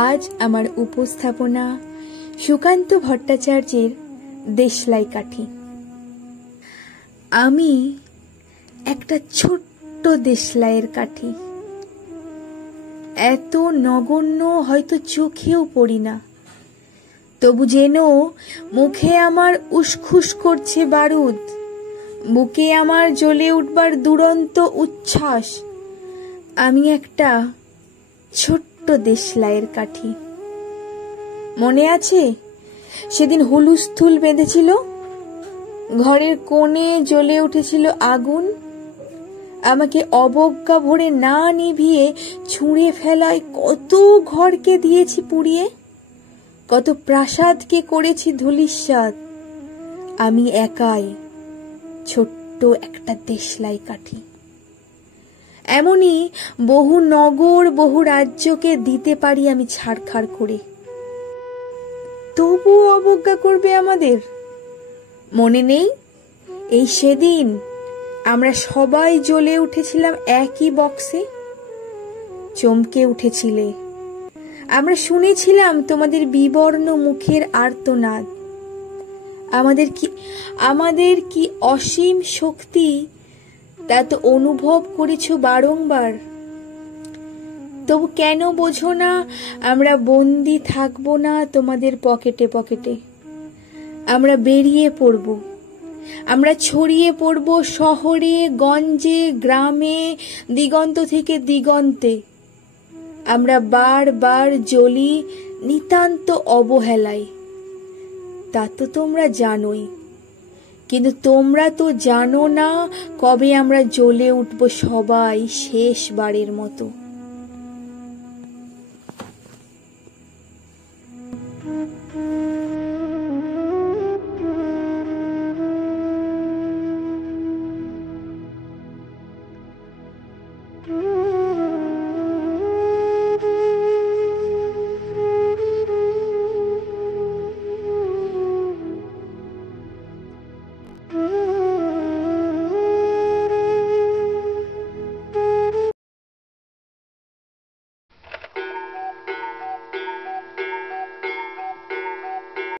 আজ আমার উপস্থাপনা সুকান্ত ভট্টাচার্যের দেশলাই কাঠি। আমি একটা ছোট্ট দেশলাইয়ের কাঠি, এত নগণ্য হয়তো চোখেও পড়ি না, তবু যেন মুখে আমার উসখুস করছে বারুদ, বুকে আমার জ্বলে উঠবার দুরন্ত উচ্ছ্বাস। আমি একটা ছোট্ট দেশলাইয়ের কাঠি। মনে আছে সেদিন হুলুস্থুল বেঁধেছিল, ঘরের কোণে জ্বলে উঠেছিল আগুন, আমাকে অবজ্ঞা ভরে না নিভিয়ে ছুঁড়ে ফেলায় কত ঘরকে দিয়েছি পুড়িয়ে, কত প্রাসাদকে করেছি ধূলিসাৎ। আমি একাই ছোট্ট একটা দেশলাই কাঠি। এমনই বহু নগর বহু রাজ্যকে দিতে পারি আমি ছাড়খাড় করে, তবু অবজ্ঞা করবে আমাদের। মনে নেই এই সেদিন আমরা সবাই জ্বলে উঠেছিলাম একই বক্সে? চমকে উঠেছিলে, আমরা শুনেছিলাম তোমাদের বিবর্ণ মুখের আর্তনাদ। আমাদের কি অসীম শক্তি তা তো অনুভব করেছ বারংবার। তবু কেন বোঝো না আমরা বন্দি থাকবো না তোমাদের পকেটে পকেটে? আমরা বেরিয়ে পড়ব, আমরা ছড়িয়ে পড়ব শহরে গঞ্জে গ্রামে, দিগন্ত থেকে দিগন্তে। আমরা বারবার জ্বলি নিতান্ত অবহেলায়, তা তো তোমরা জানোই। কিন্তু তোমরা তো জানো না কবে আমরা জ্বলে উঠব সবাই শেষবারের মতো।